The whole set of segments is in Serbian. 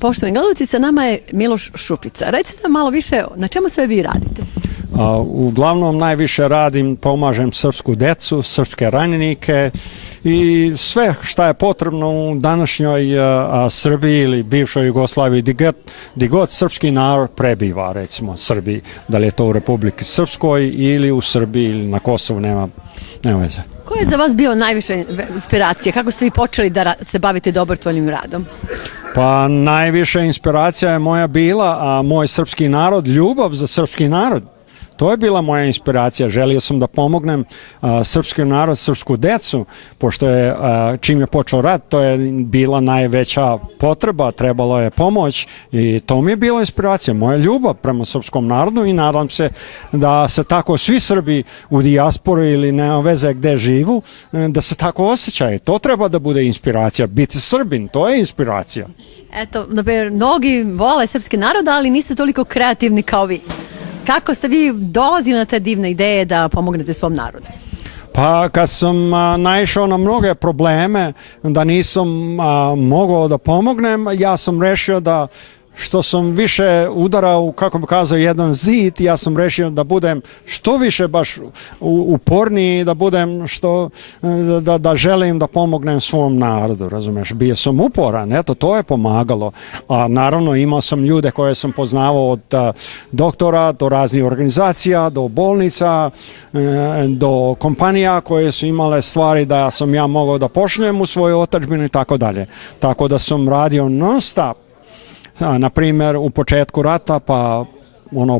poštovani gledalci, sa nama je Miloš Šupica. Recite nam malo više, na čemu sve vi radite? Uglavnom najviše radim, pomažem srpsku decu, srpske ranjenike i sve šta je potrebno u današnjoj Srbiji ili bivšoj Jugoslaviji, gdje god srpski narod prebiva, recimo Srbiji, da li je to u Republiki Srpskoj ili u Srbiji ili na Kosovu, nema veze. Ko je za vas bio najviša inspiracija? Kako ste vi počeli da se bavite dobrotvornim radom? Pa najviša inspiracija je moja bila, a moj srpski narod, ljubav za srpski narod. To je bila moja inspiracija. Želio sam da pomognem srpski narod, srpsku decu, pošto je, čim je počeo rat, to je bila najveća potreba, trebalo je pomoć i to mi je bila inspiracija, moja ljubav prema srpskom narodu i nadam se da se tako svi Srbi u dijaspori ili nema veze gde živu, da se tako osjećaju. To treba da bude inspiracija. Biti Srbin, to je inspiracija. Eto, mnogi vole srpski narod, ali nisu toliko kreativni kao vi. Kako ste vi dolazili na te divne ideje da pomognete svom narodu? Pa kad sam naišao na mnoge probleme, da nisam mogao da pomognem, ja sam rešio da što sam više udarao, kako bi kazao, jedan zid, ja sam rešio da budem što više baš uporniji, da budem da želim da pomognem svom narodu, razumeš? Bio sam uporan, eto, to je pomagalo. A naravno imao sam ljude koje sam poznavao od doktora do raznih organizacija, do bolnica, do kompanija koje su imale stvari da sam ja mogao da pošaljem u svoju otadžbinu i tako dalje. Tako da sam radio non stop. Na primjer, u početku rata, pa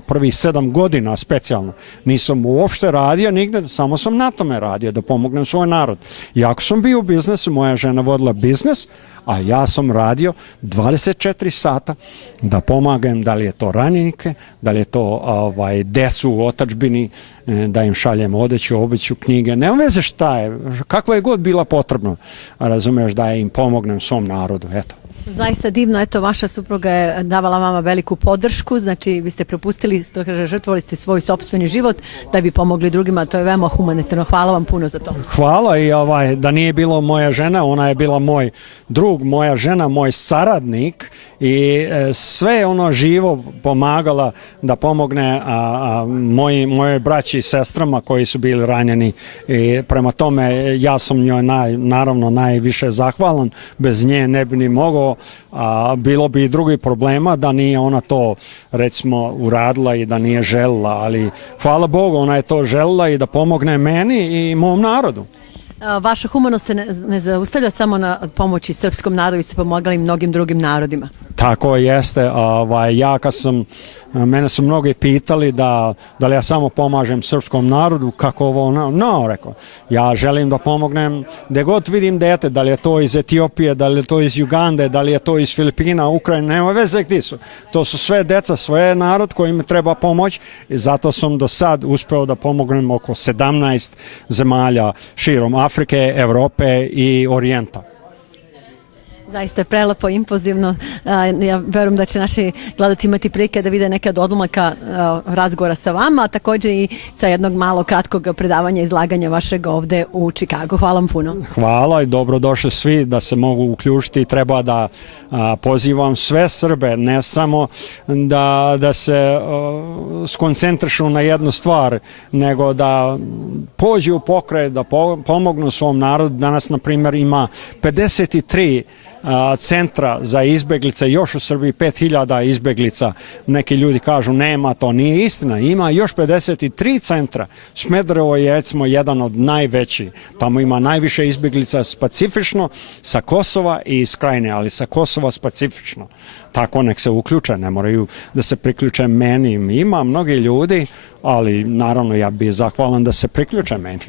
prvih 7 godina specijalno, nisam uopšte radio nigde, samo sam na tome radio, da pomognem svoj narod. Iako sam bio u biznesu, moja žena vodila biznes, a ja sam radio 24 sata da pomagam, da li je to ranjenike, da li je to decu u otadžbini, da im šaljem odeću, obuću, knjige, nema veze šta je, kakva je god bila potrebno, razumeš, da im pomognem svom narodu, eto. Zaista divno, eto, vaša supruga je davala vama veliku podršku, znači vi ste propustili, žrtvovali ste svoj sopstveni život da bi pomogli drugima, to je veoma humanitarno, hvala vam puno za to. Hvala i da nije bilo moja žena, ona je bila moj drug, moja žena, moj saradnik i sve ono živo pomagala da pomogne moje braći i sestrama koji su bili ranjeni i prema tome ja sam njoj naravno najviše zahvalan, bez nje ne bi ni mogao. Bilo bi i drugih problema da nije ona to recimo uradila i da nije želila, ali hvala Bogu ona je to želila i da pomogne meni i mom narodu. Vaša humanost se ne zaustavlja samo na pomoći srpskom narodu, vi ste pomagali mnogim drugim narodima. Tako jeste, ja kad sam, mene su mnogi pitali da li ja samo pomažem srpskom narodu, kako ovo, rekao, ja želim da pomognem gde god vidim dete, da li je to iz Etiopije, da li je to iz Ugande, da li je to iz Filipina, Ukrajine, nema veze gdje su. To su sve deca, sve narod kojim treba pomoć i zato sam do sad uspeo da pomognem oko 17 zemalja širom Afrike, Evrope i Orijenta. Zaista je prelepo, impozivno. Ja verujem da će naši gledalci imati prilike da vide neke od odlomaka razgovora sa vama, a također i sa jednog malo kratkog predavanja, izlaganja vašeg ovde u Čikagu. Hvala vam puno. Hvala i dobrodošli svi da se mogu uključiti. Treba da pozivam sve Srbe, ne samo da se skoncentrišu na jednu stvar, nego da pođu u pokret, da pomognu svom narodu. Danas, na primjer, ima 53 centra za izbeglice, još u Srbiji 5000 izbeglica. Neki ljudi kažu nema, to nije istina. Ima još 53 centra. Smederevo je recimo jedan od najvećih. Tamo ima najviše izbeglica specifično sa Kosova i iz Krajine, ali sa Kosova specifično. Tako nek se uključe, ne moraju da se priključe meni. Ima mnogi ljudi, ali naravno ja bih zahvalan da se priključe meni.